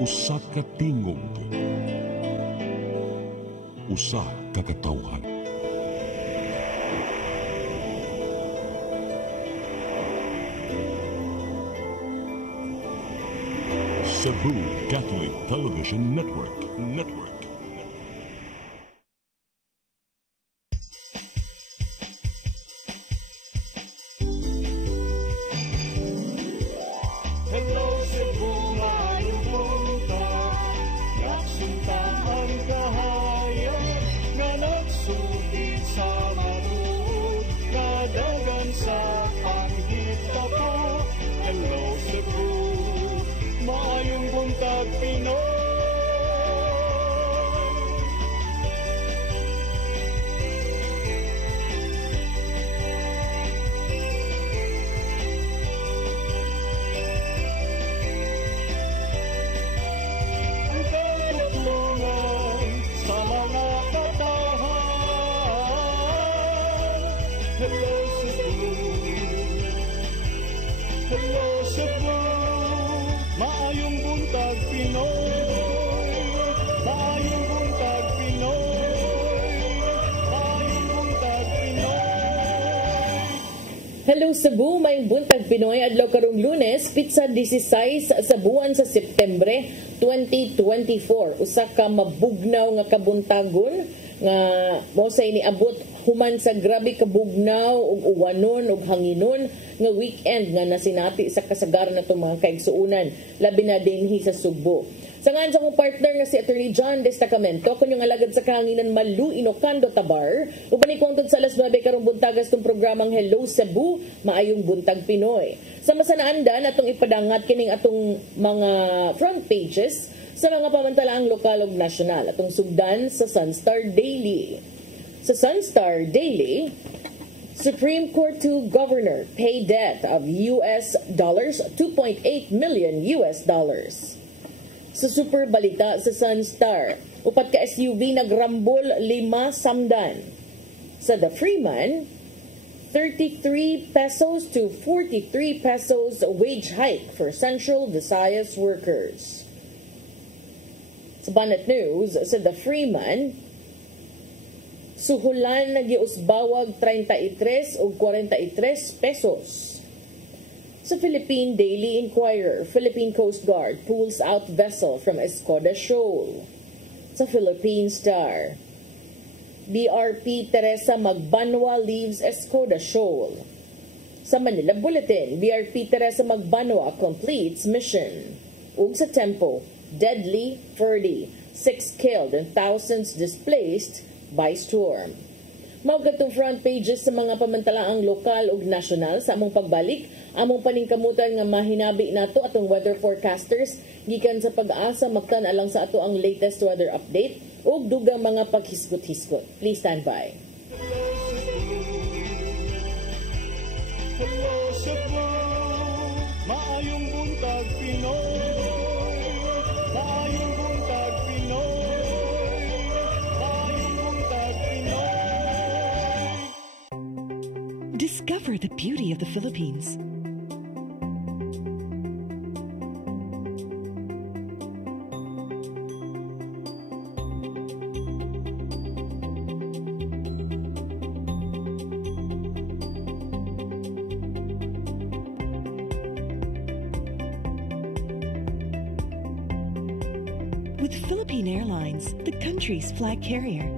Usa ka tingog, usa ka katawhan. Cebu Catholic Television Network. Hello Cebu, maayong buntag. Nagsunta ang kahayag na nagsulid sa manuod, nadagan sa panghitabo. Hello Cebu, maayong buntag Pinoy. Ang katutulungan sa mga katawhan. Hello Cebu, hello Cebu, maayong buntag Pinoy, maayong buntag Pinoy, maayong buntag Pinoy. Hello Cebu, may buntag Pinoy adlaw karong Lunes, pizza 16 sa buwan sa Septembre 2024. Usa ka mabugnaw nga kabuntagon nga mo sa iniabot human sa grabe kabugnaw ug uwanon ug hanginon nga weekend nga nasinati sa kasagaran natong mga kaigsuunan labi na dinhi sa Sugbo. Sangan sa akong partner nga si Attorney John Destacamento, kunyong alagad sa kahanginan Malu Inocando Tabar, uban ikuangtod sa alas 9 karong buntagas tong programang Hello Cebu, maayong buntag Pinoy. Sa masanaandan atong ipadangat kining atong mga front pages sa mga pamantalaang lokal ug nasyonal, atong sugdan sa Sunstar Daily. Sa Sunstar Daily, Supreme Court to Governor pay debt of US dollars 2.8 million US dollars. Sa Super Balita sa Sunstar, upat ka SUV nagrambol 5 samdan. Sa The Freeman, 33 pesos to 43 pesos wage hike for Central Visayas workers. Sa Banat News, sa The Freeman, suhulan na giusbawag 33 o 43 pesos. Sa Philippine Daily Inquirer, Philippine Coast Guard pulls out vessel from Escoda Shoal. Sa Philippine Star, BRP Teresa Magbanwa leaves Escoda Shoal. Sa Manila Bulletin, BRP Teresa Magbanwa completes mission. Ug sa Tempo, deadly Ferdy, 6 killed and thousands displaced by storm. Maugat tong front pages sa mga pamantalaang lokal ug nasyonal sa among pagbalik, among paningkamutan nga mahinabi nato atong weather forecasters gikan sa Pag-asa maktan alang sa ato ang latest weather update ug dugang mga paghisgot-hisgot. Please stand by. Hello Cebu, maayong buntag Pinoy, maayong buntag Pinoy, maayong buntag Pinoy. Discover the beauty of the Philippines. With Philippine Airlines, the country's flag carrier.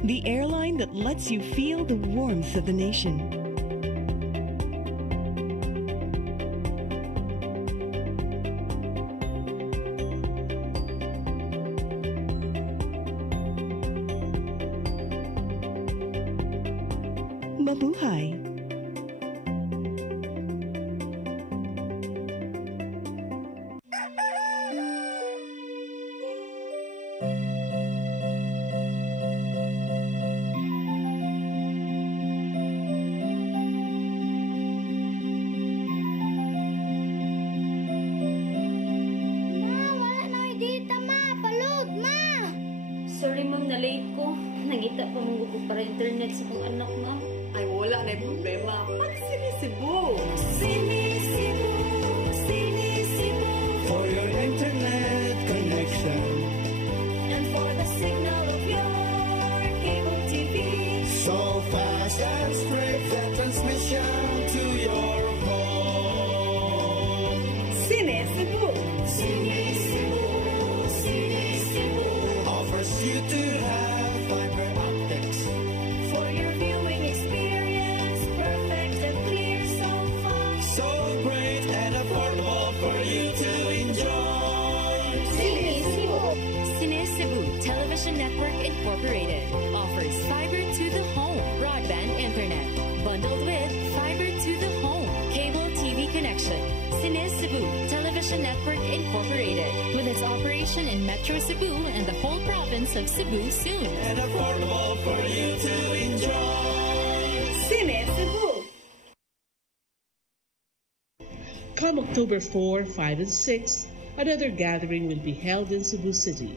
The airline that lets you feel the warmth of the nation. Mabuhay! Sorry ma'am, na late ko. Nangita pa mong para internet sa kong anak ma'am. Ay, wala na yung problema. Mag-Sine Cebu. For your internet connection. And for the signal of your cable TV. So fast and straight the transmission to your home. Sine Cebu. Offers you to have fiber optics. For your viewing experience, perfect and clear so far. So great and affordable for you to enjoy. Cine Cebu Television Network Incorporated offers fiber to the home broadband internet bundled with fiber to the home cable TV connection. Cine Cebu Television Network Incorporated with its operation in Metro Cebu and the whole province of Cebu soon. And affordable for you to enjoy. Sine Cebu. Come October 4, 5, and 6, another gathering will be held in Cebu City,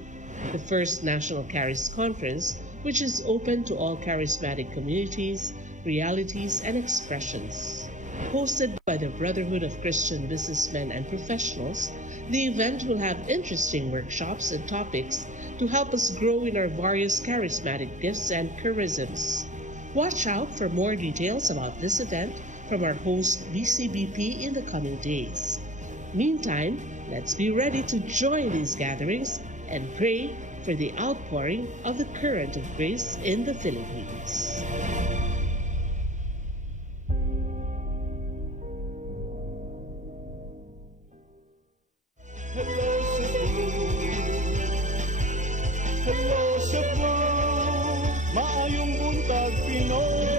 the first National Charis Conference, which is open to all charismatic communities, realities, and expressions. Hosted by the Brotherhood of Christian Businessmen and Professionals, the event will have interesting workshops and topics to help us grow in our various charismatic gifts and charisms. Watch out for more details about this event from our host BCBP in the coming days. Meantime, let's be ready to join these gatherings and pray for the outpouring of the current of grace in the Philippines. Hello Cebu. Hello Cebu. Maayong buntag Pinoy.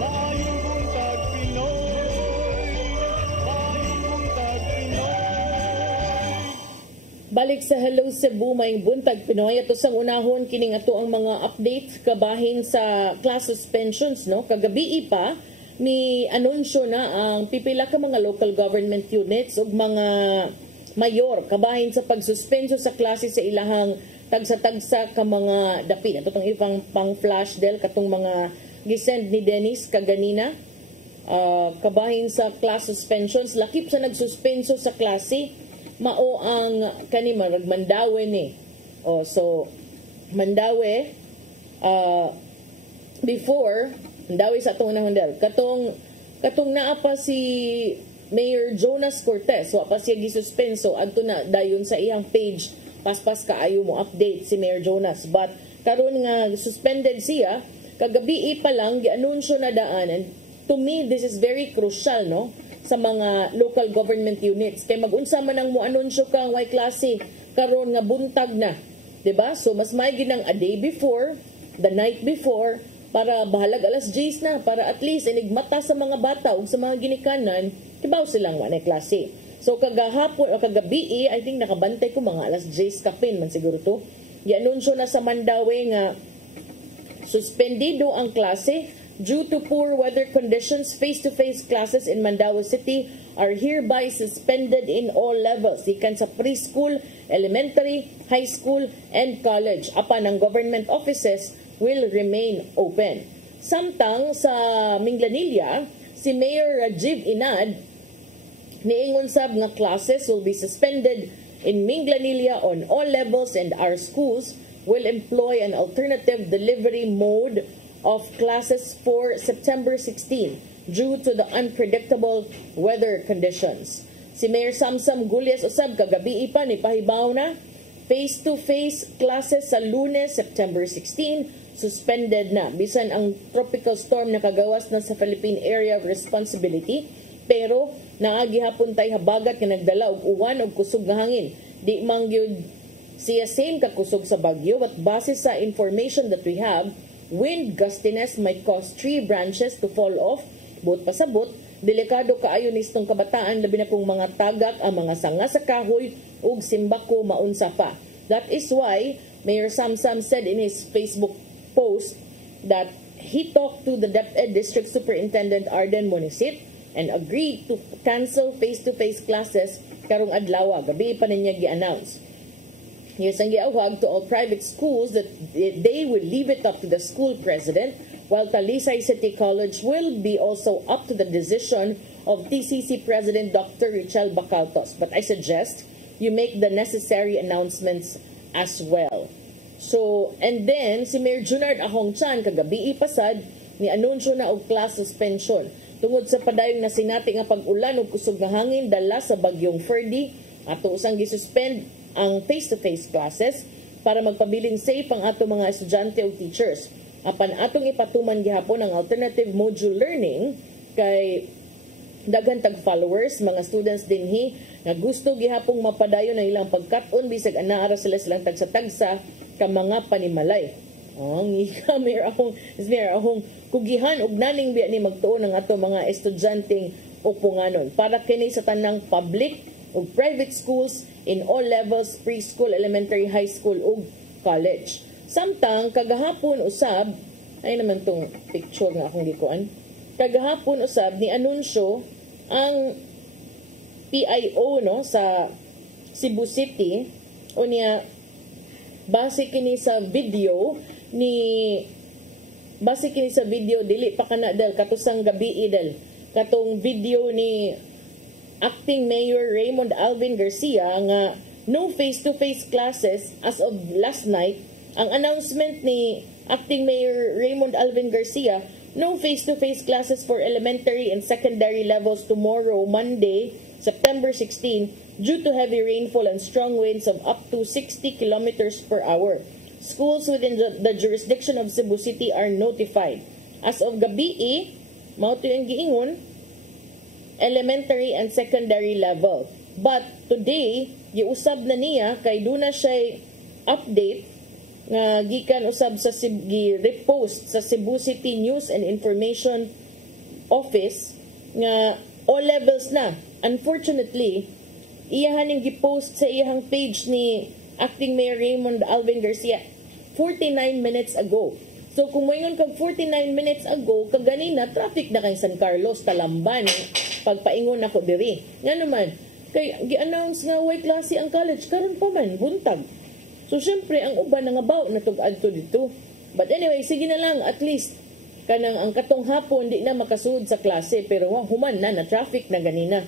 Maayong buntag Pinoy. Maayong buntag Pinoy. Balik sa Hello Cebu, may buntag Pinoy. Ato sang unahon kining ato ang mga updates kabahin sa class suspensions, no? Kagabi pa ni anunsyo na ang pipila ka mga local government units ug mga mayor kabahin sa pagsuspenso sa klase sa ilahang tagsa-tagsa ka mga dapit. Ato tong ibang pang-flash del katong mga gisend ni Dennis kaganina. Kabahin sa class suspensions, lakip sa nagsuspenso sa klase mao ang kanima Mandaue ni. So Mandaue before Mandaue sa atong nahundal katong naa pa si Mayor Jonas Cortez wa pa siya gisuspenso adto na dayon sa iyang page paspas kaayo mo update si Mayor Jonas, but karon nga suspended siya kagabi pa lang gianunsyo na daan, and to me this is very crucial, no, sa mga local government units kay mag-unsa man ang mo anunsyo kang way klase karon nga buntag na, diba? So mas may ginang a day before, the night before, para bahalag alas 10 na, para at least inigmata sa mga bata ug sa mga ginikanan kibaw silang wa na klase. So kagahapon o kagabi I think nakabantay ko mga alas 10 kapin man siguro to, gianunsyo na sa Mandaue nga suspendido ang klase due to poor weather conditions. Face-to-face classes in Mandaue City are hereby suspended in all levels, ikan sa preschool, elementary, high school, and college. Apan ang government offices will remain open. Samtang sa Minglanilla, si Mayor Rajiv Inad niingon sab nga classes will be suspended in Minglanilla on all levels, and our schools will employ an alternative delivery mode of classes for September 16 due to the unpredictable weather conditions. Si Mayor Samsam Gulyas usab kagabi pa ni pahibaw na face-to-face classes sa Lunes, September 16 suspended na bisan ang tropical storm na kagawas na sa Philippine Area of Responsibility, pero naagi hapon tay habagat nga nagdala og uwan og kusog nga hangin. Di man gyud siya same kakusog sa bagyo, but base sa information that we have, wind gustiness might cause tree branches to fall off. But pasabot, delikado kaayo nistong kabataan, labi na kung mga tagak ang mga sanga sa kahoy ug simbako maunsa pa. That is why Mayor Samsam said in his Facebook post that he talked to the DepEd District Superintendent Arden Monisit and agreed to cancel face-to-face classes karong adlaw. Gabi pa niya gi-announce. Here's ang giawhag to all private schools that they will leave it up to the school president while Talisay City College will be also up to the decision of TCC President Dr. Richel Bacaltos. But I suggest you make the necessary announcements as well. So, and then, si Mayor Junard Ahong Chan, kagabi ipasad, ni anunsyo na og class suspension. Tungod sa padayong nasinati nga pag-ulan ug kusog nga hangin dala sa bagyong Ferdy, ato usang gisuspend ang face-to-face classes para magpabiling safe ang ato mga estudyante ug teachers. Apan atong ipatuman gihapon ang alternative module learning kay daghan tag followers, mga students dinhi nga gusto gihapong mapadayon ang ilang pagkat-on bisag anaa sila silang tagsa-tagsa ka mga panimalay. Ang Mayor Ahong kugihan og naning biya ni magtuon ang ato mga estudyanteng upunganon para kini sa tanang public ug private schools in all levels, preschool, elementary, high school ug college. Samtang kagahapon usab, ay naman tong picture nga akong gikuan. Kagahapon usab ni anunsyo ang PIO no sa Cebu City o niya base kini sa video dili pa kana dal katusang gabi idel katong video ni Acting Mayor Raymond Alvin Garcia nga no face-to-face classes as of last night. Ang announcement ni Acting Mayor Raymond Alvin Garcia, no face-to-face classes for elementary and secondary levels tomorrow, Monday, September 16, due to heavy rainfall and strong winds of up to 60 kilometers per hour. Schools within the jurisdiction of Cebu City are notified. As of gabi, mao to yung giingon, elementary and secondary level. But today, giusab na niya kay duna siya update nga gikan usab sa repost sa Cebu City News and Information Office nga all levels na. Unfortunately, iyahaning gipost sa iyang page ni Acting Mayor Raymond Alvin Garcia 49 minutes ago. So kung moingon kag 49 minutes ago, kaganina traffic na kay San Carlos, Talamban, pagpaingon ako diri. Nga naman, kay gi-announce nga way klase ang college karon pa man buntag. So syempre ang uban nga baw natugad to dito. But anyway, sige na lang at least kanang ang katong hapon di na makasud sa klase pero human na traffic na ganina.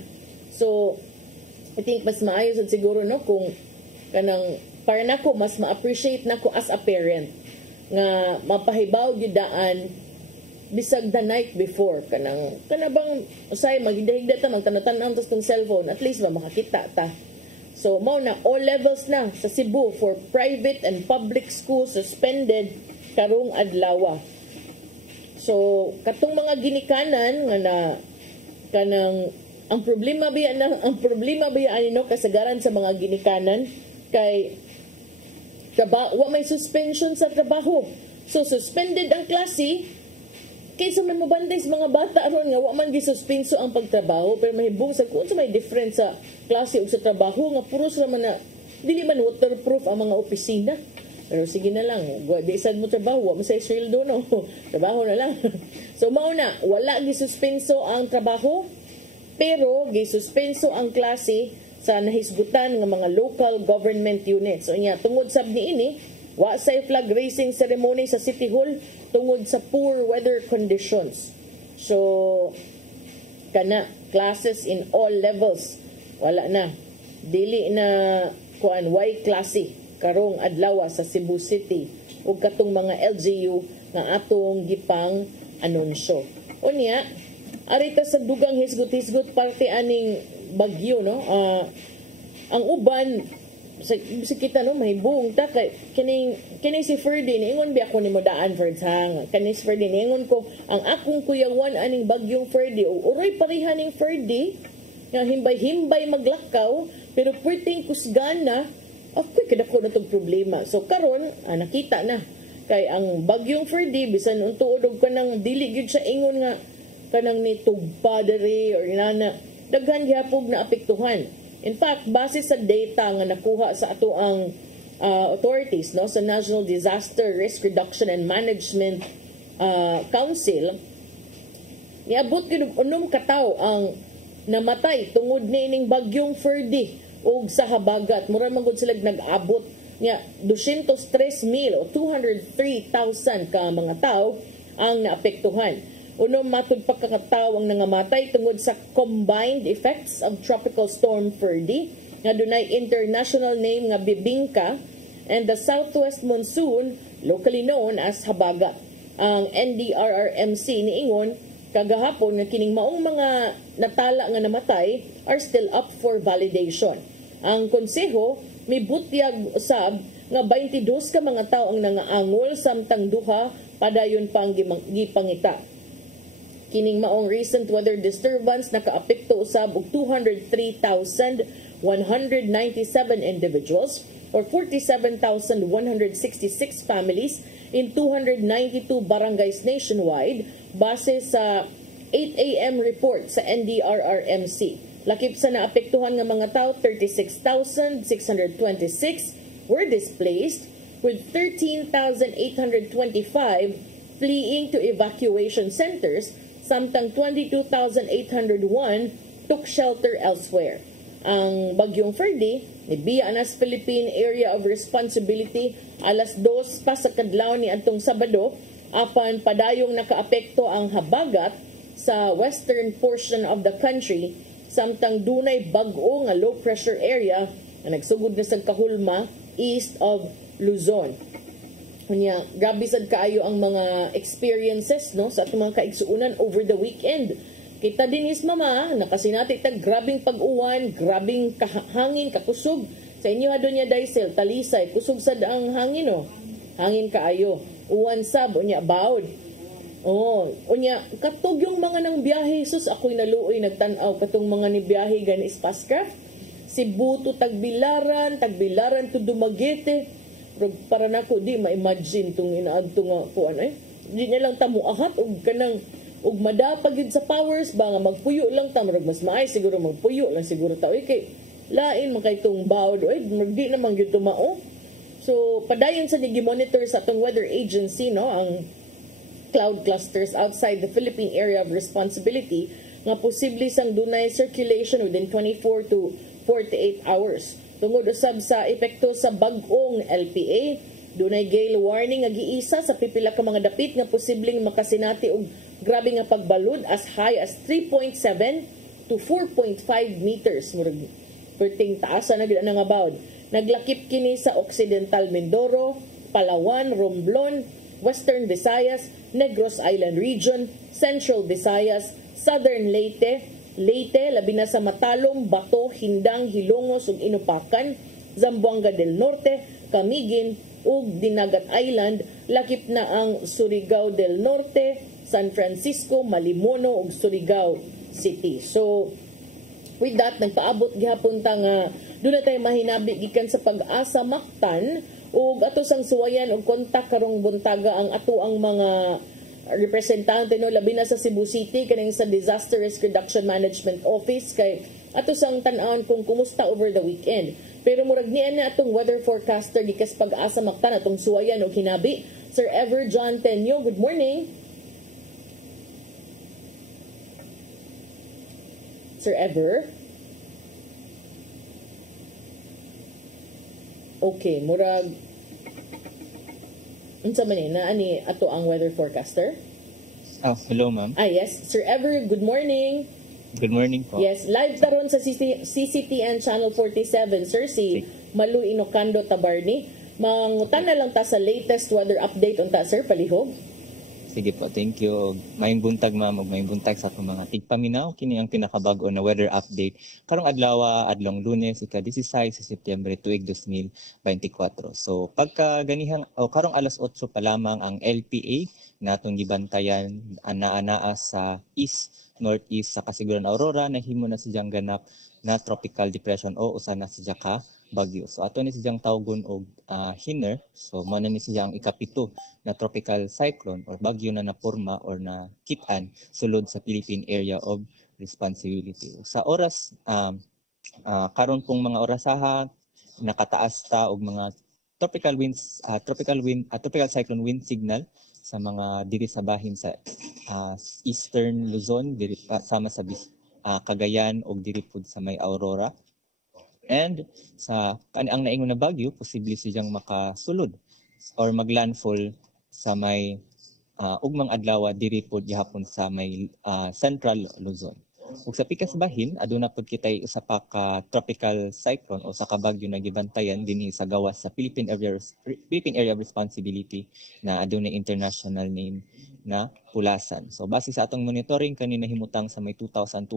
So I think mas maayo sad siguro no kung kanang para nako mas ma-appreciate nako as a parent nga mapahibaw gyud daan bisag the night before kanang bang usay magidahigda ta magtanatan-an tas tong cellphone at least ba makakita ta. So mao na all levels na sa Cebu for private and public schools suspended karong adlaw. So katong mga ginikanan nga na kanang ang problema ba ano kasagaran sa mga ginikanan kay wa may suspension sa trabaho. So suspended ang klase kaysa may mabanday sa mga bata aron nga wa man gisuspenso ang pagtrabaho pero mahibong sa kung sa may difference sa klase ug sa trabaho nga puros ra man na dili man waterproof ang mga opisina. Pero sige na lang, di sad mo trabaho, wa mo say sweldo no. Trabaho na lang. So mao na wala gisuspenso ang trabaho pero gisuspenso ang klase sa nahisgutan ng mga local government units. So niya, tungod sab niini, wa say flag raising ceremony sa City Hall tungod sa poor weather conditions. So kana classes in all levels wala na. Dili na kuan way klase karong adlaw sa Cebu City ug katong mga LGU nga atong gipang anunsyo. Unya, arita sa dugang hisgot-hisgot parte aning bagyo no ang uban sa kita no mahibong ta kay kini si Ferdy niingon bi ako nimo daan for hang kani si Ferdy niingon ko ang akong kuyawan aning bagyong Ferdy uray pareha ning Ferdy nga himbay-himbay maglakaw pero pwedeng kusgan na okay kadako na tong problema. So karon nakita na kay ang bagyong Ferdy bisan untuod og kanang dili gyud siya ingon nga kanang ni tugpa dere or inana daghan gyapon na apektuhan. In fact, base sa data nga nakuha sa ato ang authorities no sa National Disaster Risk Reduction and Management Council, niabot gyud unom ka tawo ang namatay tungod niining bagyong Ferdy ug sa habagat. Mura man gud sila nag-abot niya 203,000 o 203,000 ka mga tawo ang naapektuhan. Uno matud pa kakatawo ang nangamatay tungod sa combined effects of Tropical Storm Ferdy nga dunay international name nga Bibingka and the southwest monsoon, locally known as Habagat. Ang NDRRMC niingon kagahapon nga kining maong mga natala nga namatay are still up for validation. Ang konseho mibutyag usab nga 22 ka mga tawo ang nangaangol samtang duha padayon pang gipangita. Kining maong recent weather disturbance nakaapekto usab og 203,197 individuals or 47,166 families in 292 barangays nationwide base sa 8 a.m. report sa NDRRMC. Lakip sa naapektuhan nga mga tao, 36,626 were displaced with 13,825 fleeing to evacuation centers, samtang 22,801 took shelter elsewhere. Ang bagyong Ferdy nibiya na sa Philippine Area of Responsibility alas 2 pa sa kadlaw ni adtong Sabado apan padayong nakaapekto ang Habagat sa western portion of the country, samtang dunay bag-o nga low pressure area na nagsugod na sa kahulma east of Luzon. Unya, grabe sad kaayo ang mga experiences no sa atong mga kaigsuunan over the weekend. Kita din is mama, nakasinati tag grabing pag-uwan, grabing hangin, kakusog. Sa inyo ha doon niya Daisel, Talisay, kusog sad ang hangin no. Hangin kaayo. Uwan sab, unya bawd. Oh, unya katog yung mga nang biyahe, sus ako'y naluoy nagtanaw katong mga ni biyahe gani spacecraft. Cebu to Tagbilaran to Dumaguete. Para nako di ma-imagine tong inaadto nga kuan di niya lang tamo ahat og kanang og madapag gid sa powers ba nga magpuyo lang ta murag mas maay siguro magpuyo lang siguro ta kay lain man kay tong bawd di naman gyud tumao. So padayon sa gi-monitor sa atong weather agency no ang cloud clusters outside the Philippine Area of Responsibility nga posible sang dunay circulation within 24 to 48 hours. Tungod usab sa epekto sa bag-ong LPA, dunay gale warning nga giisa sa pipila ka mga dapit nga posibleng makasinati og grabe nga pagbalud as high as 3.7 to 4.5 meters. Murag perting taasa na gid nga bawd. Naglakip kini sa Occidental Mindoro, Palawan, Romblon, Western Visayas, Negros Island Region, Central Visayas, Southern Leyte, labi na sa Matalom, Bato, Hindang, Hilongos ug Inupakan, Zamboanga del Norte, Camiguin ug Dinagat Island, lakip na ang Surigao del Norte, San Francisco, Malimono ug Surigao City. So with that nagpaabot gihapon ta nga doon na tayo mahinabi gikan sa Pag-asa Mactan ug ato sang suwayan og kontak karong buntaga ang ato ang mga representante no labi na sa Cebu City kaning sa Disaster Risk Reduction Management Office kay ato sang tan-aon kung kumusta over the weekend. Pero murag niya na atong weather forecaster gikas Pag-asa Mactan atong suwayan og hinabi, Sir Ever John Tenyo. Good morning. Sir Ever. Okay, murag unsa man ni ani ato ang weather forecaster? Oh, hello ma'am. Yes, Sir Ever, good morning. Good morning po. Yes, live taron sa CCTN Channel 47, Sir, si Malu Inocando Tabarni. Mangutan na lang ta sa latest weather update unta, Sir, palihog. Sige po, thank you. Mayong buntag ma'am, ug mayong buntag sa atong mga tigpaminaw kini ang pinakabag-o na weather update karong adlaw adlong Lunes ika-16 sa Setyembre tuig 2024. So pagka ganihang karong alas 8 pa lamang ang LPA natong gibantayan ana-anaa sa east northeast sa kasiguran Aurora nahimo na siyang ganap na tropical depression o usa na siya ka bagyo. So ato ni siyang tawgon og Hiner. So mo na ni siyang ikapito na tropical cyclone or bagyo na naporma or na kitan sulod sa Philippine Area of Responsibility. Sa oras karon pong mga orasaha nakataas ta og mga tropical cyclone wind signal sa mga diri sa bahin sa Eastern Luzon diri sama sa Cagayan og diri pud sa may Aurora. And sa ang naingon na bagyo posible siyang makasulod or maglandfall sa may ugmang adlaw diri pod gihapon sa may Central Luzon. Ug sa pikas bahin aduna pod kitay usa pa ka tropical cyclone o sa kabagyo na gibantayan dinhi sa gawas sa Philippine Area of Responsibility na aduna international name na Pulasan. So base sa atong monitoring kanina himutang sa may 2,205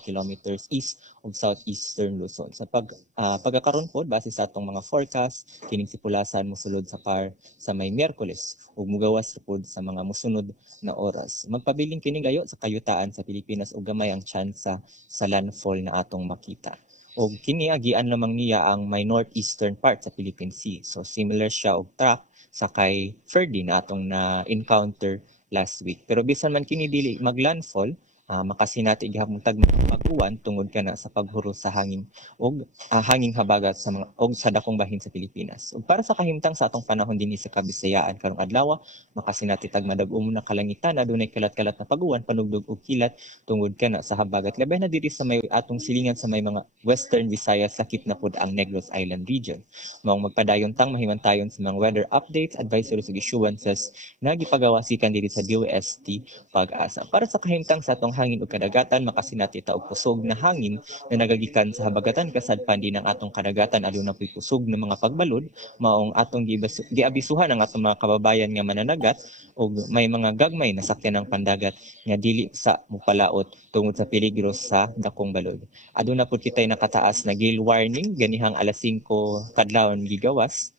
kilometers east of southeastern Luzon. Sa pagkakaroon pod base sa atong mga forecast kining si Pulasan mosulod sa par sa may Miyerkules ug mugawas pod sa mga mosunod na oras. Magpabiling kini gayo sa kayutaan sa Pilipinas ug gamay ang tsansa sa landfall na atong makita. O kini agian lamang niya ang may northeastern part sa Philippine Sea. So similar siya og track sa kay Ferdy na atong na-encounter last week. Pero bisan man kini dili maglandfall, makasinati gihapon tag pag-uwan tungod kana sa paghuro sa hangin og hanging habagat sa mga og sa dakong bahin sa Pilipinas. Ug para sa kahimtang sa atong panahon dinhi sa Kabisayaan karong adlaw, makasinati tag madag-umo na kalangitan adunay kalat-kalat na pag-uwan, panugdog ug kilat tungod kana sa habagat. Labi na diri sa may atong silingan sa may mga Western Visayas sakit na pud ang Negros Island region. Maong magpadayon tang mahimantayon sa mga weather updates, advisories ug issuances na gipagawasikan diri sa DOST Pag-asa. Para sa kahimtang sa atong hangin ug kadagatan, makasinati ta og kusog na hangin na nagagikan sa habagatan kasadpan din ang atong kadagatan aduna puy kusog na mga pagbalod maong atong giabisuhan ang atong mga kababayan nga mananagat ug may mga gagmay na sakyan ng pandagat nga dili sa mupalaot tungod sa peligro sa dakong balod. Aduna pud kitay nakataas na gale warning ganihang alas 5 kadlawon gigawas.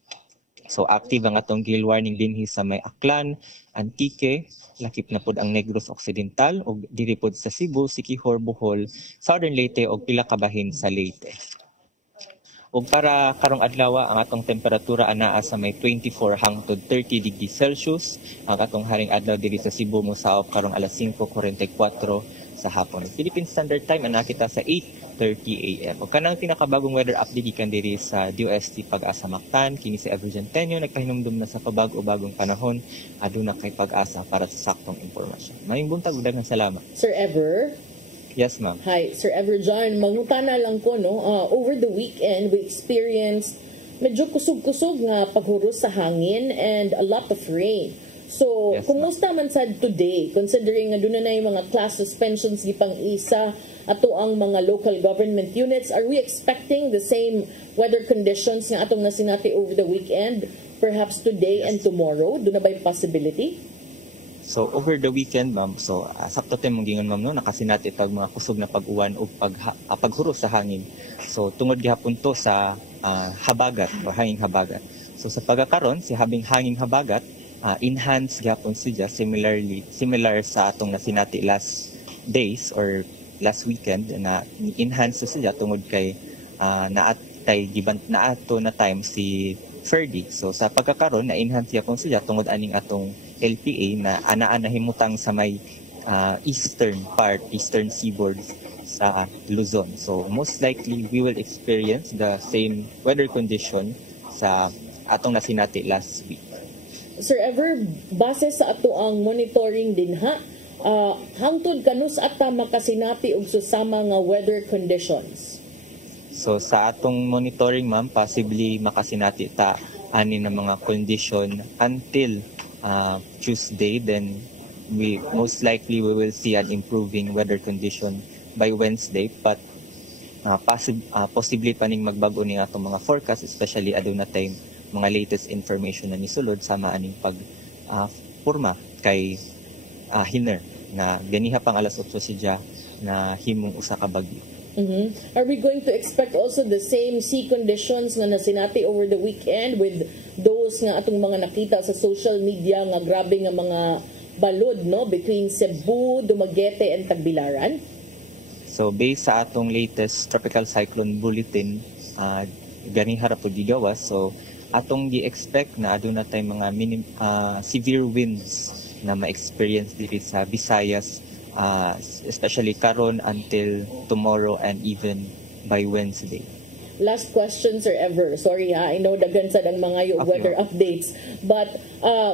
So active ang atong gale warning dinhi sa may Aklan, Antique, lakip na pod ang Negros Occidental ug diri pod sa Cebu, Siquijor, Bohol, Southern Leyte ug pila ka bahin sa Leyte. Ug para karong adlaw ang atong temperatura anaa sa may 24 hangtod 30 degrees Celsius. Ang atong haring adlaw diri sa Cebu mosaop karong alas 5:44 sa hapon. Philippine Standard Time ana kita sa 8:30 AM. O kanang pinakabagong weather update gikan diri sa DOST Pag-asa Mactan, kini si Evergen Tenyo nagpahinumdum na sa pabag-o-bagong panahon, aduna kay pag-asa para sa saktong impormasyon. Maayong buntag ug daghang salamat. Sir Ever? Yes, ma'am. Hi, Sir Everjon. Mangutana lang ko, no? Over the weekend, we experienced medyo kusog-kusog nga paghuros sa hangin and a lot of rain. So, Yes, kumusta man sad today, considering nga doon na yung mga class suspensions gipang isa ato ang mga local government units, are we expecting the same weather conditions nga atong nasinati over the weekend, perhaps today and tomorrow? Doon na ba yung possibility? So over the weekend, ma'am, so sakto tayo mong gingon, ma'am, no, nakasinati tag mga kusog na pag-uwan o paghuros sa hangin. So tungod gihapon to sa habagat o hanging habagat. So sa pagkakaroon, si habing hanging habagat, enhanced gihapon siya similar sa atong nasinati last days or last weekend na enhanced siya tungod kay naato na time si Ferdy. So sa pagkakaroon na enhance gihapon siya tungod aning atong LPA na anaan na himutang sa may eastern seaboard sa Luzon. So most likely we will experience the same weather condition sa atong nasinati last week. Sir Ever, base sa ato ang monitoring din ha, hangtod kanus ata makasinati og susama nga weather conditions? So sa atong monitoring, ma'am, possibly makasinati ta ani na mga condition until Tuesday. Then we most likely we will see an improving weather condition by Wednesday, but possibly pa ning magbago ning atong mga forecast, especially aduna time mga latest information na nisulod sama aning pag porma kay Hiner na ganiha pang alas 8 siya na himong usa ka bagyo. Mm-hmm. Are we going to expect also the same sea conditions nga nasinati over the weekend with those nga atong mga nakita sa social media nga grabe nga mga balod, no, between Cebu, Dumaguete and Tagbilaran? So based sa atong latest tropical cyclone bulletin, ganiha ra pud gigawas. So atong gi-expect na aduna tay mga severe winds na ma-experience diri sa Visayas, especially karon until tomorrow and even by Wednesday. Last question, Sir Ever. Sorry ha, I know daghan sad ang mga weather updates. But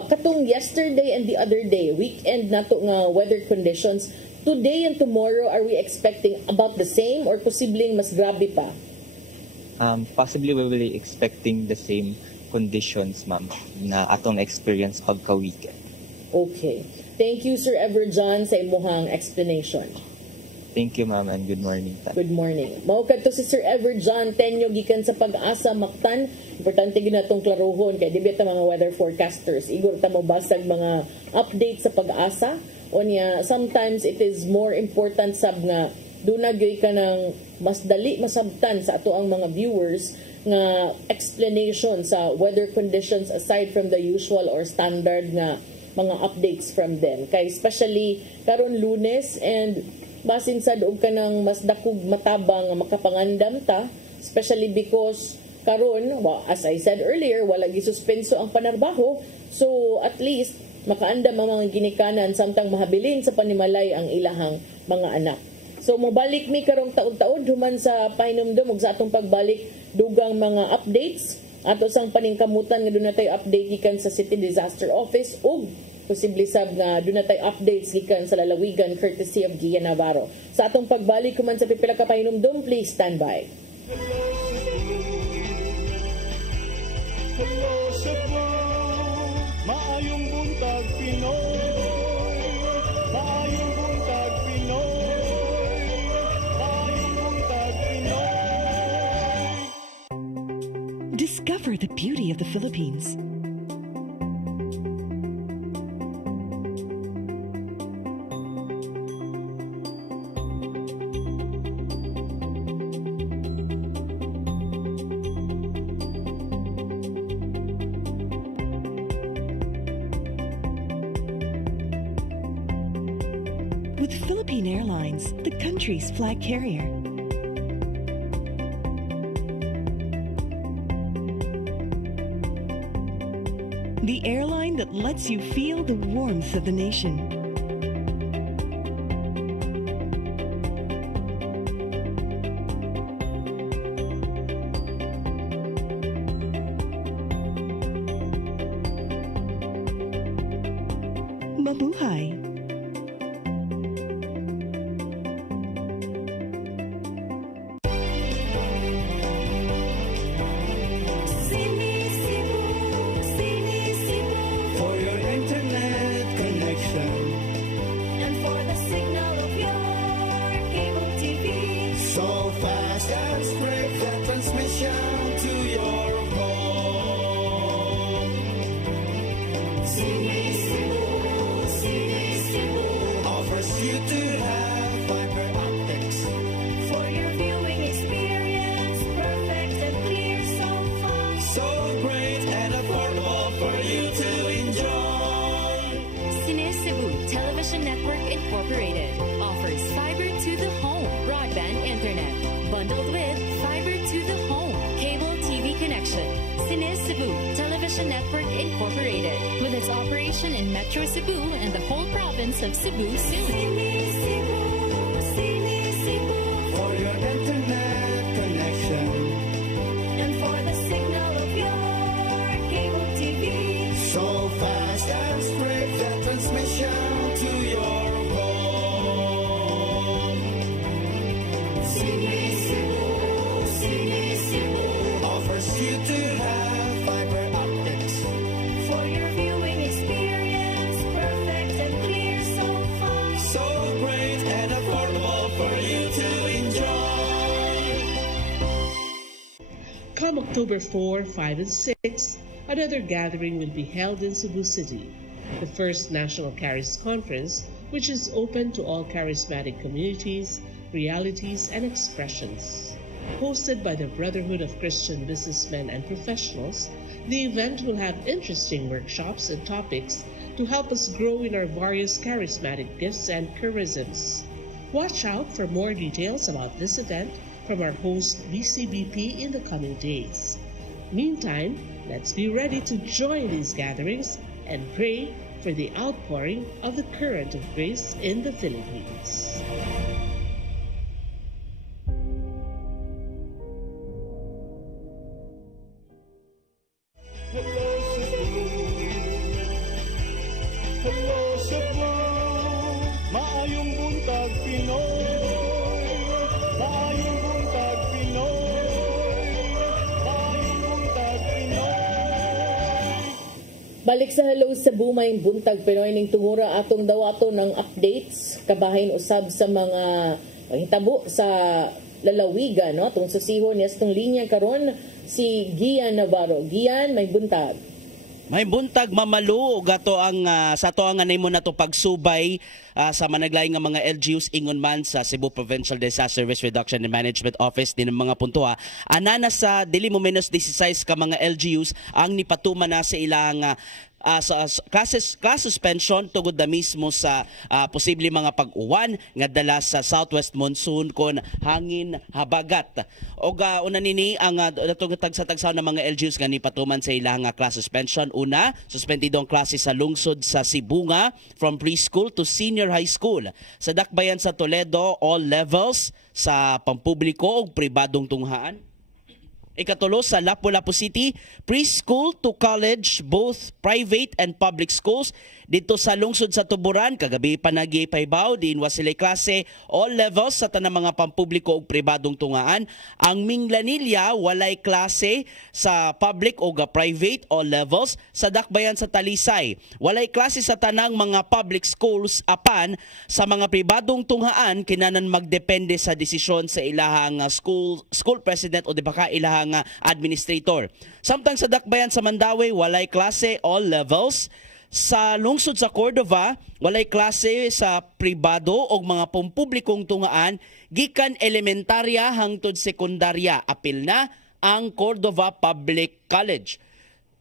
katong yesterday and the other day, weekend nato nga weather conditions, today and tomorrow, are we expecting about the same or posibleng mas grabe pa? Possibly we will be expecting the same conditions, ma'am, na atong experience pagka-weekend. Okay. Thank you, Sir Everjohn, sa imuhang explanation. Thank you, ma'am, and good morning. Good morning. Mao kadto si Sir Everjohn Tenyo gikan sa Pag-asa Mactan. Importante gyud natong klarohon kay di bita mga weather forecasters. Igor ta mo basag mga update sa Pag-asa. Onya sometimes it is more important sab nga duna gyud ka ng mas dali masabtan sa ato ang mga viewers nga explanation sa weather conditions aside from the usual or standard nga mga updates from them. Kay especially karon Lunes and basin sa doog ka ng mas dakog matabang nga makapangandam ta, especially because karon, as I said earlier, wala gisuspenso ang panarbaho, so at least makaandam ang mga ginikanan samtang mahabilin sa panimalay ang ilahang mga anak. So mobalik mi karong taud-taud human sa pahinumdum ug sa atong pagbalik dugang mga updates ato sang paningkamutan nga dunay tay update gikan sa City Disaster Office ug posible sab nga doon na tayo updates gikan sa lalawigan courtesy of Gian Navarro. Sa atong pagbalik kuman sa pipila ka pahinumdum, please stand by. Hello Cebu, maayong buntag Pinoy. Maayong buntag Pinoy. Maayong buntag Pinoy. Discover the beauty of the Philippines. With Philippine Airlines, the country's flag carrier. The airline that lets you feel the warmth of the nation. Mabuhay! For your internet connection. And for the signal of your cable TV. So fast and straight the transmission to your home. Sini Cebu offers you to have fiber optics. For your viewing experience, perfect and clear so fast. So great and affordable for you to enjoy. Cine Cebu Television Network Incorporated offers fiber to the home broadband internet bundled with fiber to the home cable TV connection. Cine Cebu Television Network Incorporated with its operation in Metro Cebu and the whole province of Cebu soon. For your internet connection. And for the signal of your cable TV. So fast and straight the transmission to your home. Sini Cebu offers you to have fiber optics. For your viewing experience, perfect and clear so fast. So great and affordable for you to enjoy. Come October 4, 5, and 6, another gathering will be held in Cebu City, the first National Charis Conference, which is open to all charismatic communities, realities, and expressions. Hosted by the Brotherhood of Christian Businessmen and Professionals, the event will have interesting workshops and topics to help us grow in our various charismatic gifts and charisms. Watch out for more details about this event from our host BCBP in the coming days. Meantime, let's be ready to join these gatherings and pray for the outpouring of the current of grace in the Philippines. Hello Cebu. Hello Cebu. Maayong buntag Pinoy. Maayong buntag Pinoy. Maayong buntag Pinoy. Balik sa Hello Cebu, may buntag Pinoy ning tungura atong dawato ng updates kabahin usab sa mga hitabo sa lalawigan, no? Tung susihon niyas tong linya karon si Gian Navarro. Gian, may buntag. May buntag mamalo gato ang sa to ang mo na to pagsubay sa managlaing nga mga LGUs ingon man sa Cebu Provincial Disaster Risk Reduction and Management Office din mga punto anana sa dili mo menos 16 ka mga LGUs ang nipatuman na sa ilang class suspension tugod na mismo sa posible mga pag-uwan nga dala sa southwest monsoon kon hangin habagat. O una nini ang tagsa-tagsaw ng mga LGUs nga nipatuman sa ilang class suspension. Una, suspendido ang klase sa lungsod sa Sibunga from preschool to senior high school. Sa dakbayan sa Toledo, all levels sa pampubliko o pribadong tunghaan. Ikatulo sa Lapu-Lapu City, preschool to college, both private and public schools. Dito sa lungsod sa Tuburan, kagabi pa nag-ipaybaw, din wa sila klase, all levels sa tanang mga pampubliko o pribadong tungaan. Ang Minglanilla, walay klase sa public o private, all levels. Sa dakbayan sa Talisay, walay klase sa tanang mga public schools apan sa mga pribadong tunghaan, kinanan magdepende sa desisyon sa ilahang school president o di ba ka ilahang administrator. Samtang sa dakbayan sa Mandawi, walay klase, all levels. Sa lungsod sa Cordova, walay klase sa pribado o mga pampublikong tungaan, gikan elementarya hangtod sekundarya. Apil na ang Cordova Public College.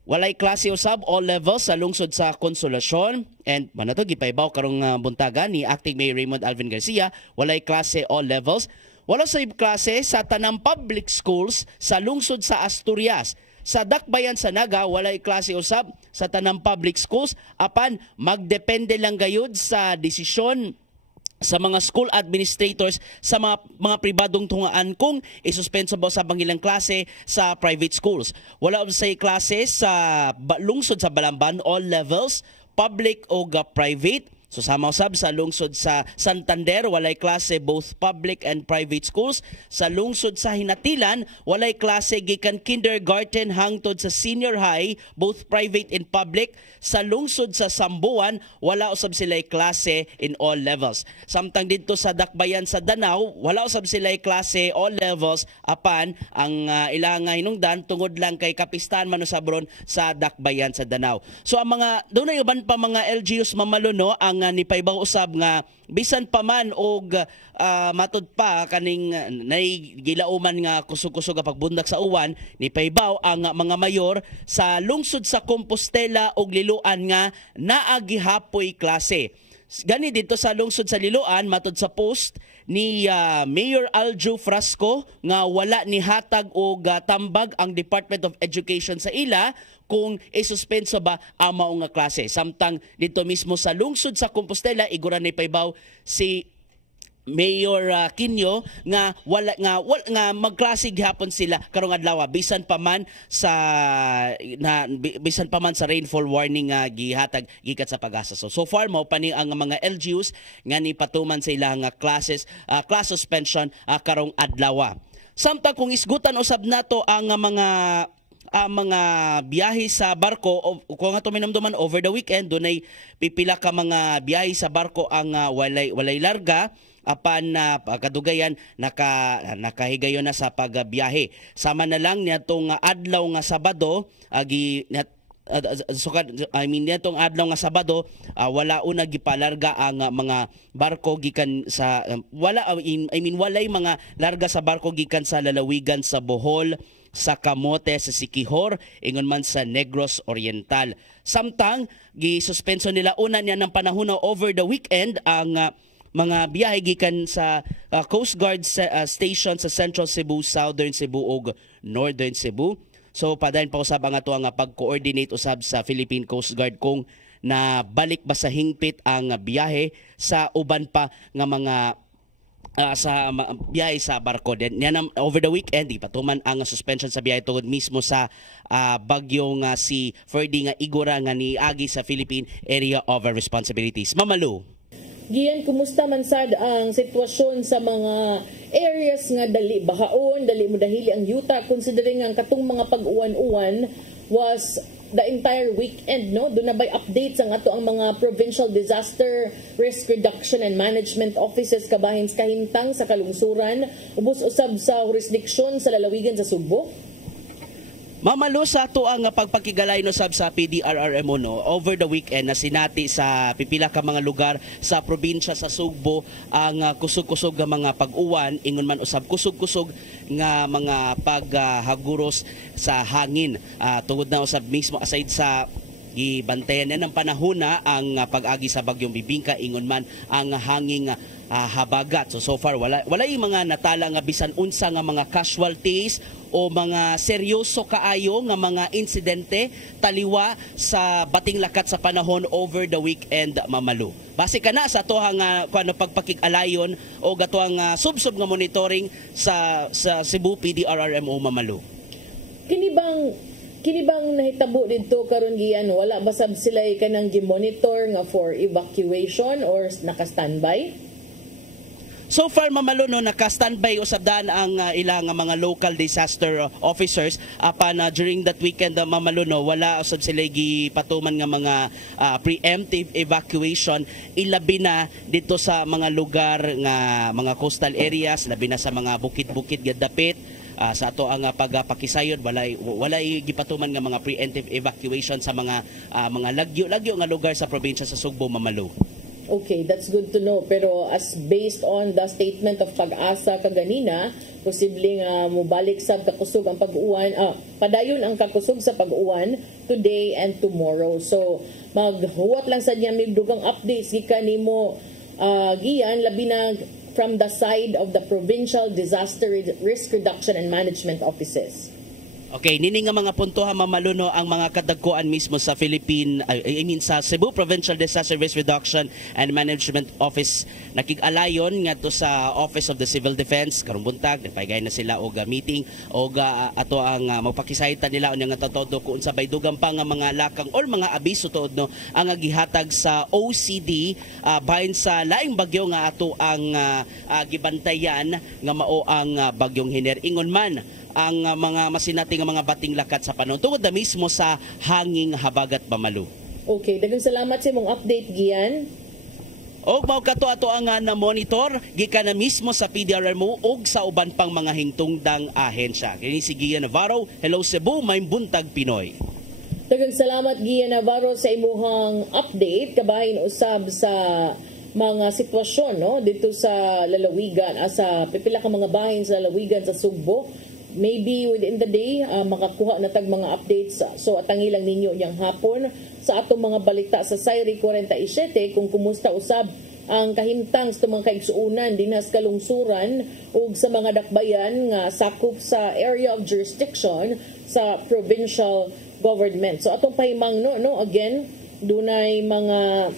Walay klase usab, all levels sa lungsod sa Consolacion. And manato gipaybaw karong buntaga ni Acting Mayor Raymond Alvin Garcia, walay klase, all levels. Wala sa klase sa tanang public schools sa lungsod sa Asturias. Sa dakbayan sa Naga, walay klase usab sa tanang public schools. Apan, magdepende lang gayud sa desisyon sa mga school administrators sa mga pribadong tungaan kung isuspenso ba sa bangilang klase sa private schools. Wala sa klase sa lungsod sa Balamban, all levels, public o private. So sama usab sa lungsod sa Santander, walay klase both public and private schools. Sa lungsod sa Hinatilan, walay klase gikan kindergarten hangtod sa senior high, both private and public. Sa lungsod sa Sambuan, wala usab sila'y klase in all levels. Samtang dito sa dakbayan sa Danau, wala usab sila'y klase all levels apan ang ilang hinungdan tungod lang kay kapistan manusabron sa dakbayan sa Danau. So ang mga doon ay uban pa mga LGUs mamaluno ang nipaybaw usab nga bisan pa man og matud pa kaning naigilauman nga kusog-kusog pagbundak sa uwan, nipaybaw ang mga mayor sa lungsod sa Compostela og Liloan nga naagihapoy klase. Gani dito sa lungsod sa Liloan, matud sa post ni Mayor Aljo Frasco nga wala ni hatag og tambag ang Department of Education sa ila kung isuspenso ba ang mao nga klase. Samtang dito mismo sa lungsod sa Compostela, igura ni paybaw si Mayor Quino nga wala nga magklase gihapon sila karong adlaw bisan pa man sa rainfall warning nga gihatag gikan sa Pag-asa. So far mao pa ni ang mga LGUs nga nipatuman sa ilang class suspension karong adlaw. Samtang kung isgutan usab nato ang mga biyahe sa barko o kung ato minamduman over the weekend dunay pipila ka mga biyahe sa barko ang walay larga apan kadugayan nakahigayon na sa pagbiyahe. Sama na lang nitong adlaw nga Sabado nitong adlaw nga Sabado wala una gipalarga ang mga barko gikan sa walay mga larga sa barko gikan sa lalawigan sa Bohol, sa Camote, sa Siquijor, ingon man sa Negros Oriental. Samtang gisuspenso nila una niya ng panahon over the weekend ang mga biyahe gikan sa Coast Guard station sa Central Cebu, Southern Cebu ug Northern Cebu. So padayon pa usab ang ato nga pag-coordinate usab sa Philippine Coast Guard kung nabalik ba sa hingpit ang biyahe sa uban pa nga mga sa biyahe sa barko. Yan over the weekend ipatuman ang suspension sa biyahe tungod mismo sa bagyong si Ferdy nga igura nga niagi sa Philippine Area of Responsibilities. Mamalu. Gian, kumusta man sad ang sitwasyon sa mga areas nga dali bahaon, dali mo dahili ang yuta considering ang katong mga pag-uwan-uwan was the entire weekend, no? Doon na ba'y updates ang ato ang mga provincial disaster risk reduction and management offices kabahin sa kahimtang sa kalungsuran ubos usab sa jurisdiksyon sa lalawigan sa Subo? Mamalo sa ato ang pagpakigalay no sab sa PDRRMO no over the weekend na sinati sa pipila ka mga lugar sa probinsya sa Sugbo ang kusog-kusog nga mga pag-uwan ingon man usab kusog-kusog nga mga paghaguros sa hangin tungod na usab mismo aside sa gibantayan ng panahon na ang pag-agi sa bagyong Bibingka ingon man ang hanging habagat. So far wala yung mga natala nga bisan unsa nga mga casualties o mga seryoso kaayo nga mga insidente taliwa sa bating lakat sa panahon over the weekend, Mamalo. Base ka na sa to nga kuno pagpakig-alayon o gato ang subsub nga monitoring sa Cebu PDRRMO, Mamalo. Kini bang nahitabo dito karon giyan wala basab sila kanang gi-monitor nga for evacuation or naka-standby? So far, Mamalo, no, naka-standby usabdan ang ilang mga local disaster officers apan during that weekend, Mamalo, no, wala usab sila gipatuman nga mga preemptive evacuation ilabi na dito sa mga lugar nga mga coastal areas, labi na sa mga bukid-bukid gadapit. Sa ato ang pagpakisayod wala gipatuman nga mga preemptive evacuation sa mga lagyo nga lugar sa probinsya sa Sugbo, Mamalo. Okay, that's good to know. Pero as based on the statement of Pag-asa kaganina, posibleng mubalik sa kakusog ang pag-uwan, padayon ang kakusog sa pag-uwan today and tomorrow. So maghuwat lang sa niya may dugang updates gikan nimo giyan labi na from the side of the Provincial Disaster Risk Reduction and Management Offices. Okay, nini nga mga punto ha, Mamalo, no, ang mga kadagkuan mismo sa sa Cebu Provincial Disaster Risk Reduction and Management Office nakig-alayon ngadto sa Office of the Civil Defense karong buntag nagpaigay na sila og meeting og ato ang magpakisayta nila unya nga todo kung sa bay dugang pa nga mga lakang or mga abiso tuod no ang gihatag sa OCD bahin sa laing bagyo nga ato ang gibantayan nga mao ang bagyong Hiner ingon man ang mga masinati nga mga bating lakat sa panahon tungod na mismo sa hanging habagat, Mamalo. Okay, daghang salamat sa imong update, Gian. Og mao kato ato ang na-monitor gikan na mismo sa PDRRMO og sa uban pang mga hingtungdang ahensya. Kini si Gian Navarro. Hello Cebu, may buntag Pinoy. Daghang salamat, Gian Navarro, sa imong update kabahin usab sa mga sitwasyon no dito sa lalawigan sa pipila ka mga bahin sa lalawigan sa Sugbo. Maybe within the day makakuha na tag mga updates so atangi lang ninyo yang hapon sa atong mga balita sa Sayri 47 kung kumusta usab ang kahimtang sa mga kaigsuunan dinhas kalungsuran ug sa mga dakbayan nga sakop sa area of jurisdiction sa provincial government. So atong pahimang no again dunay mga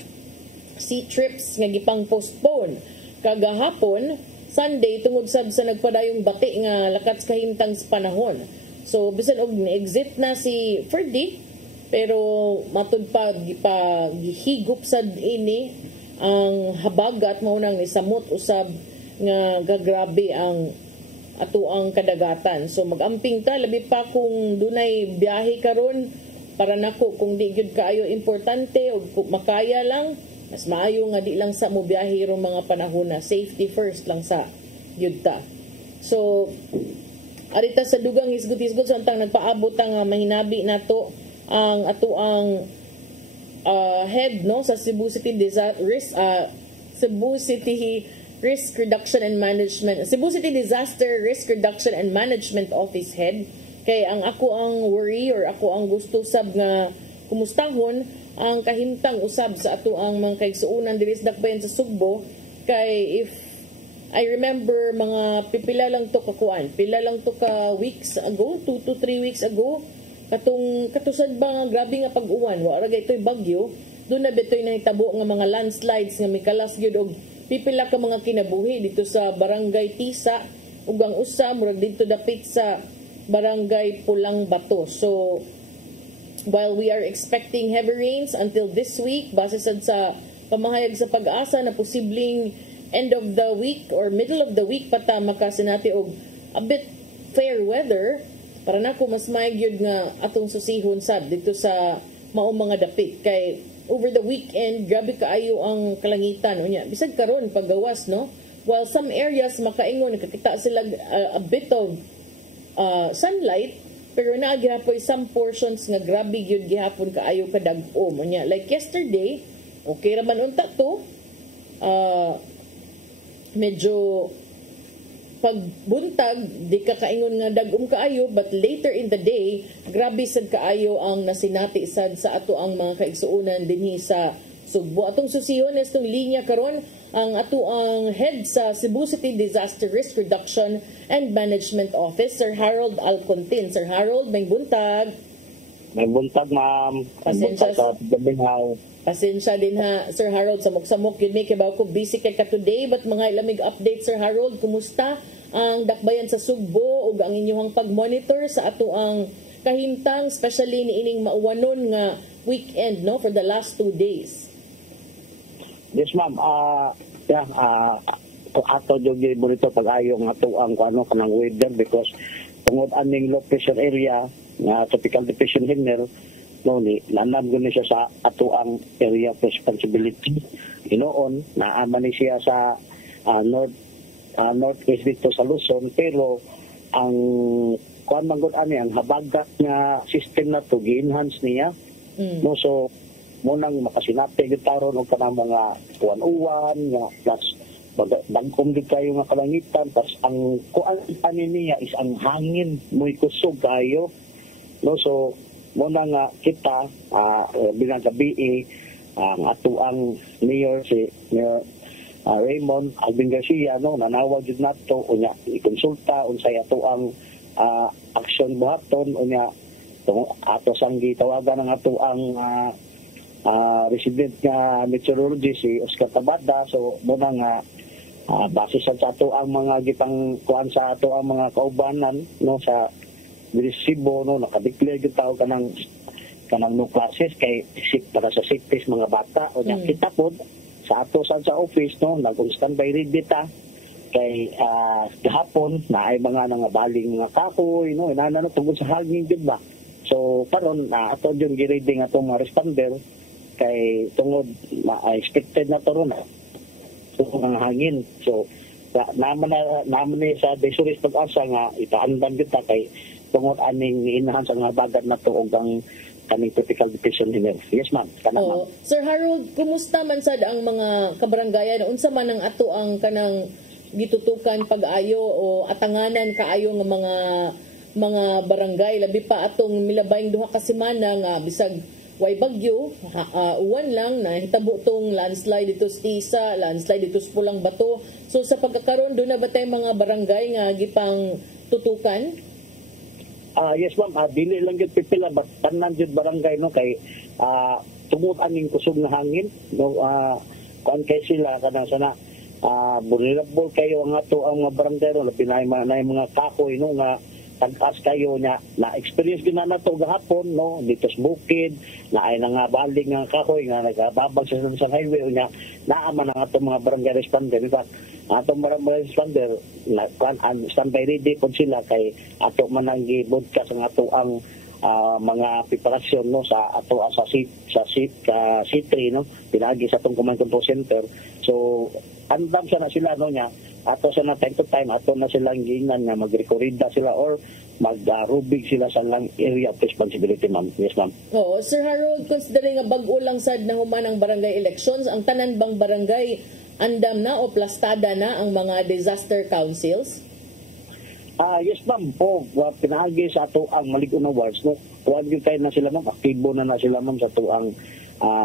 sea trips nga gipang postpone kagahapon Sunday tungod sa nagpadayong bati nga lakat sa kahimtang sa panahon. So bisan og ni-exit na si Ferdy pero matud pa gihigop sad ini ang habagat mao nang nisamot usab nga gagrabe ang ato ang kadagatan. So magamping ta labi pa kung dunay biyahe karon para nako kung di gyud kaayo importante o makaya lang mas maayo nga di lang sa mo biyahe rong mga panahon na safety first lang sa yudta. So arita sa dugang hisgot-hisgot so antang nagpaabot ang mahinabi nato ang ato ang head no sa Cebu City Risk Reduction and Management Cebu City Disaster Risk Reduction and Management Office head kay ang ako ang worry or ako ang gusto sab nga kumustahon ang kahimtang usab sa ato ang mga kaigsuunan diri sa dakbayan sa Sugbo kay if I remember mga pila lang to ka weeks ago 2 to 3 weeks ago katusad ba nga grabe nga pag-uwan wa ra gaytoy bagyo doon na bitoy nahitabo nga mga landslides nga mikalas gyud og pipila ka mga kinabuhi dito sa Barangay Tisa ug ang usa murag dito dapit sa Barangay Pulang Bato. So while we are expecting heavy rains until this week, base sa pamahayag sa Pag-asa na posibleng end of the week or middle of the week pata makasinati og a bit fair weather para nako mas magyud nga atong susihon sad dito sa maong mga dapit kay over the weekend grabe kaayo ang kalangitan unya bisag karon paggawas no, while some areas makaingon nakakita sila a bit of sunlight, pero naagihapoy some portions nga grabe gyud gihapon kaayo kadag-om unya like yesterday okay ra man unta to medyo pagbuntag di ka kaingon nga dag-um kaayo, but later in the day grabe sad kaayo ang nasinati sad sa ato ang mga kaigsuonan dinhi sa Sugbo. Atong susihon estong linya karon ang ato ang head sa Cebu City Disaster Risk Reduction and Management Office, Sir Harold Alcontin. Sir Harold, may buntag. May buntag, ma'am. Pasensya din ha, Sir Harold, samok-samok yun may kibaw ko busy kay ka today, but mga ilamig update, Sir Harold, kumusta ang dakbayan sa Sugbo ug ang inyong pag-monitor sa ato ang kahimtang, especially ni ining mauwanon nga weekend no for the last 2 days? Yes, ma'am. Ato jud monitor pag-ayo nga ato ang kanang weather because tungod aning low pressure area nga tropical depression Henner no ni lanam gani siya sa ato ang area of responsibility. Hinoon naaman ni siya sa northwest dito sa Luzon, pero ang kuan manggod ani ang habagat nga system na to gi-enhance niya. No, so munang makasinati gyud taron og kanang mga uwan-uwan nga plus dagkom gid kayo nga kalangitan, tas ang kuan ani niya is ang hangin mo'y kusog kayo. No, so muna nga kita bilang gabi ang ato ang mayor si Mayor Raymond Alvin Garcia no nanawag jud nato unya ikonsulta unsay ato ang action buhaton unya ato sang gitawagan ng ato ang resident nga meteorologist si Oscar Tabada. So muna nga base sa ato ang mga gitang kuan sa ato ang mga kaubanan no sa Cebu no nakadeclare gyud tawo kanang no classes kay para sa safety mga bata o kita pod sa ato sa office no nag-standby ready ta kay gahapon na ay mga nangabaling mga kahoy no inana tungod sa hangin gyud ba. So karon ato jud gi-ready nga atong mga responder kay tungod expected na to ron ang hangin. So naman sa Desuris pag-asa nga ipaandan kita kay tungod aning inahan sa nga bagat na to og ang kaning tropical depression Henner. Yes, ma'am. Ma'am. Sir Harold, kumusta man sad ang mga kabarangayan? Unsa man ang ato ang kanang gitutukan pag-ayo o atanganan kaayo nga mga barangay labi pa atong milabayng duha ka semana nga bisag way bagyo, uwan lang na hitabo tong landslide dito sa Tisa, landslide dito sa Pulang Bato. So sa pagkakaroon do na ba tay mga barangay nga gipang tutukan? Yes, ma'am. Dili lang gyud pipila but tanan gyud barangay no kay tungod aning kusog nga hangin no kuan kay sila kanang sana vulnerable kayo ang ato ang mga barangay no pinay mga kahoy no nga tag-as kayo na experience gyud na to gahapon no dito sa bukid na ay nga baling nga kahoy nga nagababag sa highway unya naaman ang ato mga barangay responder. In fact atong barangay responder na standby ready pod sila kay ato man ang gibudkas ang ato ang mga preparasyon no sa ato sa C3 no pinagi sa atong command control center. So andam sa na sila no nya ato sa na time to time ato na silang giingnan nga magrekorida sila or mag-rubig sila sa lang area of responsibility, ma'am. Yes, ma'am. Oo, Sir Harold, considering nga bag-o lang sad na human ang barangay elections, ang tanan bang barangay andam na o plastada na ang mga disaster councils? Yes, ma'am. Pinahagi sa ato ang Malig-on Awards no. Kuan gyud kay na sila, ma'am. Aktibo na sila, ma'am, sa ato ang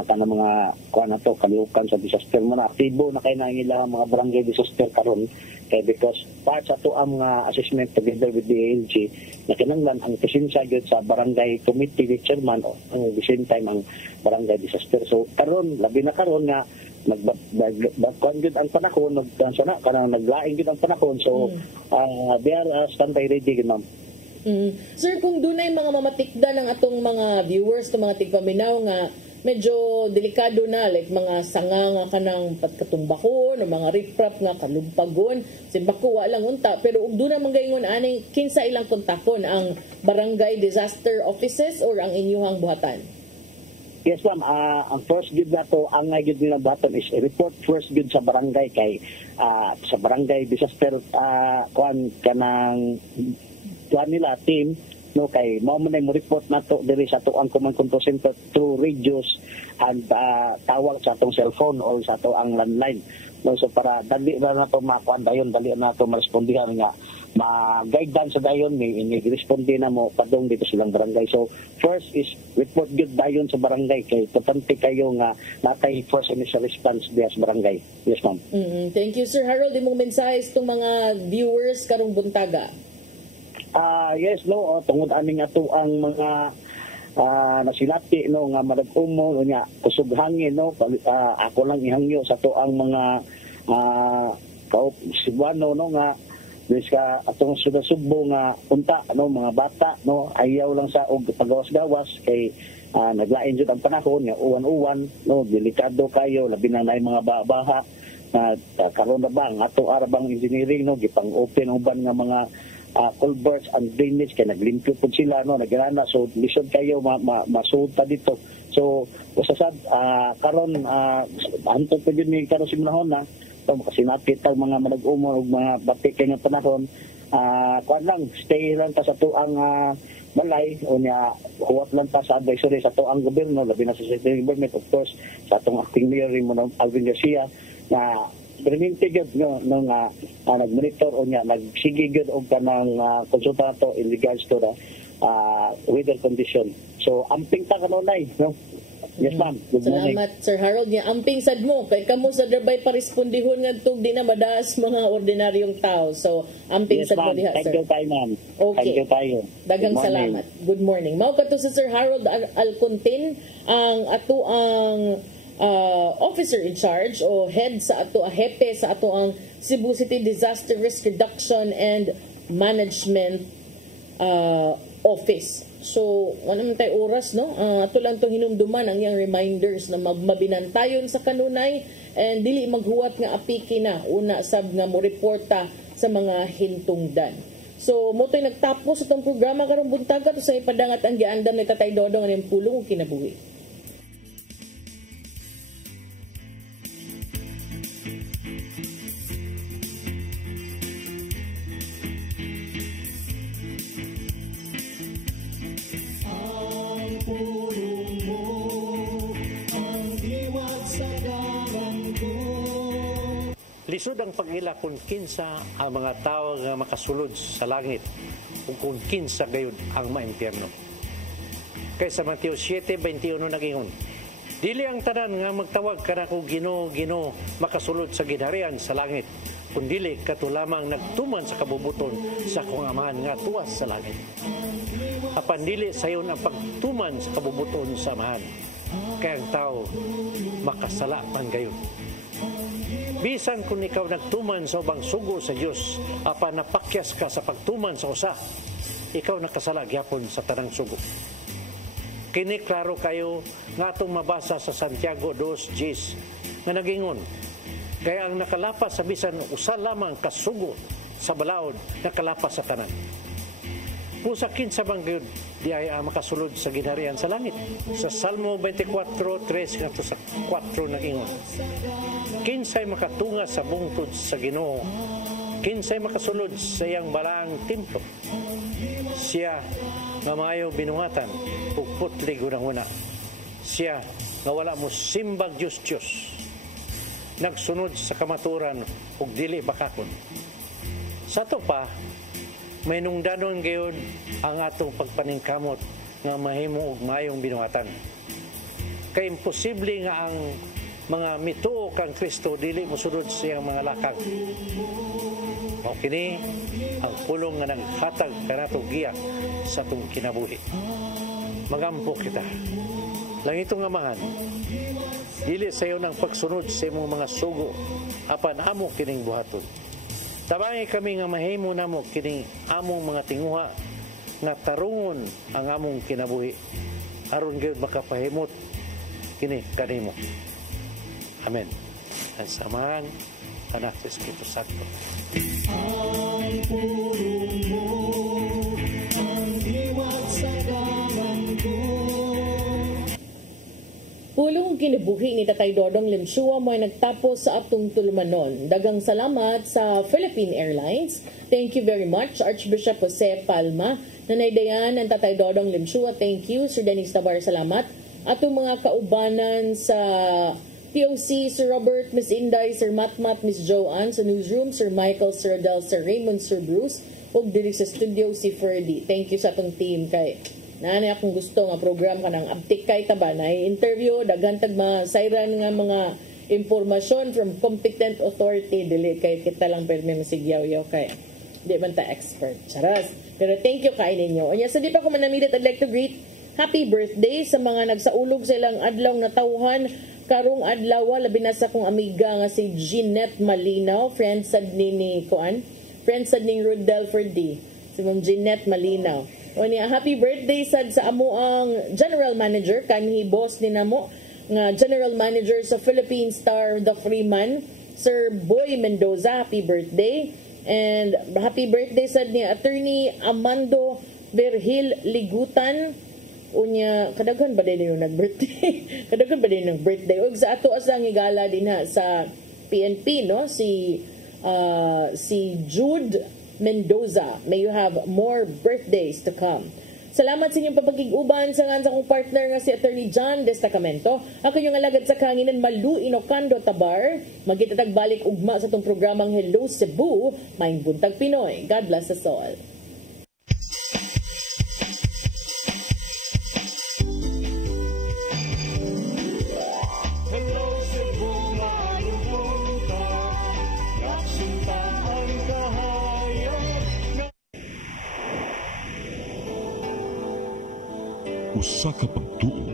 kanang mga kuan nato kalihukan sa disaster mo na aktibo na kay nangila mga barangay disaster karon kay because part sa to ang mga assessment together with the ALG na kinanglan ang presensya gyud sa barangay committee with chairman o ang the same time ang barangay disaster. So karon labi na karon nga nagkuan gyud ang panahon sana kanang naglaing gyud ang panahon. So they are standby ready gyud, ma'am. Sir, kung dunay mga mamatikda ng atong mga viewers, ng mga tigpaminaw nga medyo delikado na, like mga sanga nga kanang pagkatumbakon o mga riprap nga kalumpagon simbako walang unta, pero ug doon naman gayon aning kinsa ilang kontakon ang barangay disaster offices or ang inyuhang buhatan? Yes, ma'am. Ang first good na to, ang good nila button is report first good sa barangay kay sa barangay disaster kuan kanang kuan nila team no kay mao man mo report na to diri sa tuang command control center through radios and tawag sa atong cellphone or sa to ang landline. No, so para dali na to makuan dayon, dali na to marespondihan nga ma-guide sa dayon ni responde na mo padong dito silang barangay. So first is report good dayon sa barangay kay importante kayo nga natay first initial response diya sa barangay. Yes, ma'am. Thank you, Sir Harold. Imong mensahe itong mga viewers karong buntaga. Yes, no, tungod aning ato ang mga nasilati no nga madag-umo nya kusog hangin no ako lang ihangyo sa to ang mga Cebuano no nga dis ka atong Sugbo nga unta no mga bata no ayaw lang sa og pagawas-gawas kay naglain jud ang panahon nga uwan-uwan no delikado kayo labi na nay mga baha karon na bang ato arabang engineering no gipang open uban nga mga culverts and drainage kay naglimpyo pud sila no nagana so lisod kayo masuta dito so usasad karon anto pud ni karon simnahon na kasi napit ang mga manag-umo ug mga batik kay nga panahon kuan lang stay lang ta sa tuang balay o niya huwat lang ta sa advisory sa tuang gobyerno labi na sa city government of course sa atong acting mayor mo Alvin Garcia na permanente gud no nga nagmonitor o niya nagsige gud og kanang konsultato in regards to the weather condition. So amping ta kanunay no. Yes, ma'am. Good morning. Salamat, Sir Harold. Nga amping sad mo kay kamo sa dabay parespondihon ngadtog di na madaas mga ordinaryong tao. So amping sad mo diha, sir. Thank you tayo, ma'am. Okay. Thank you tayo. Dagang salamat. Good morning. Mao kadto si Sir Harold Alcontin ang ato ang officer in charge o head sa ato hepe sa ato ang Cebu City Disaster Risk Reduction and Management Office. So, wala man tayo oras, no? Ato lang to hinumduman ang iyang reminders na mabinantayon sa kanunay and dili maghuwat nga apiki na una sab nga mo reporta sa mga hintungdan. So, mo to'y nagtapos itong programa karong buntaga to sa ipadangat ang giandam ni Tatay Dodong ang pulong o kinabuhi. Lisod ang pag-ila kung kinsa ang mga tao nga makasulod sa langit o kung kinsa gayon ang maimpyerno. Kay sa Mateo 7:21 nagingon, dili ang tanan nga magtawag kana ko Ginoo, Ginoo makasulod sa ginharian sa langit, kundili kato lamang nagtuman sa kabubuton sa akong Amahan nga tuwas sa langit. Apan dili sayon ang pagtuman sa kabubuton sa Amahan, kay ang tao makasala man gayon. Bisan kung ikaw nagtuman sa ubang sugo sa Diyos, apan napakyas ka sa pagtuman sa usa, ikaw nakasala gyapon sa tanang sugo. Kini klaro kayo nga atong mabasa sa Santiago 2:10 nga nagingon, kaya ang nakalapas sa bisan usa lamang kasugo sa balaod nakalapas sa tanan. Pusa kinsa bang gyud di ay makasulod sa ginharian sa langit. Sa Salmo 24:3 ngadto sa 4 nagingon, kinsay makatunga sa bungtod sa Ginoo, kinsay makasulod sa iyang balaang templo. Siya nga maayo binuhatan ug putli gunang-una, siya nga wala mo simbag Diyos, nagsunod sa kamaturan ug dili bakakon. Sa to pa may nungdanon gayon ang atong pagpaningkamot nga mahimo og mayong binuhatan. Kay imposible nga ang mga mituo kang Kristo dili mosunod sa iyang mga lakang. Mao kini ang pulong nga naghatag kanato giya sa atong kinabuhi. Magampo kita. Langitong Amahan, dili sayo ng pagsunod sa imong mga sugo, apan amo kining buhaton. Tabangi kami nga mahimo namo kining among mga tinguha nga tarungon ang among kinabuhi aron gyud makapahimot kini kanimo. Amen. Ang samahan anak sa Espiritu Santo. Ang pulong mo, ang iwag sa daman ko. Pulong kinabuhi ni Tatay Dodong Limshua mo ay nagtapos sa atong tulumanon. Dagang salamat sa Philippine Airlines. Thank you very much, Archbishop Jose Palma. Nanaydayan ang Tatay Dodong Limshua. Thank you, Sir Dennis Tabar. Salamat. Atong mga kaubanan sa POC, Sir Robert, Miss Inday, Sir Matmat, Miss Joanne sa newsroom, Sir Michael, Sir Adel, Sir Raymond, Sir Bruce, ug diri sa studio si Ferdy. Thank you sa atong team kay naanay akong gusto nga program ka ng abtik kay taba na interview daghan tag mga sayran nga mga impormasyon from competent authority dili kay kita lang permi masigyaw-yaw kay di man ta expert charas pero thank you kay ninyo unya sa di pa ko manamilit I'd like to greet happy birthday sa mga nagsaulog sa ilang adlaw na tawhan karong adlaw labi na sa kong amiga nga si Jeanette Malinaw friend sad ni Kuan friend sad ni Rodel Ferdy si Ma'am Jeanette Malinaw. O niya, happy birthday sad sa amo ang General Manager, kanhi boss ni namo, nga General Manager sa Philippine Star, The Freeman, Sir Boy Mendoza, happy birthday. And happy birthday sad ni Attorney Amando Berhil Ligutan. Unya, kadaghan ba din yung nag-birthday? Kadaghan ba din yung birthday? O sa ato asang igala din ha sa PNP, no? Si Jude Mendoza. May you have more birthdays to come. Salamat sa inyong papagig-uban sa nga sa kong partner nga si Attorney John Destacamento. Ako yung alagad sa kanginan Malu Inocando Tabar. Magitatag balik ugma sa itong programang Hello Cebu, Maing Buntag Pinoy. God bless us all. Usa ka pagtuo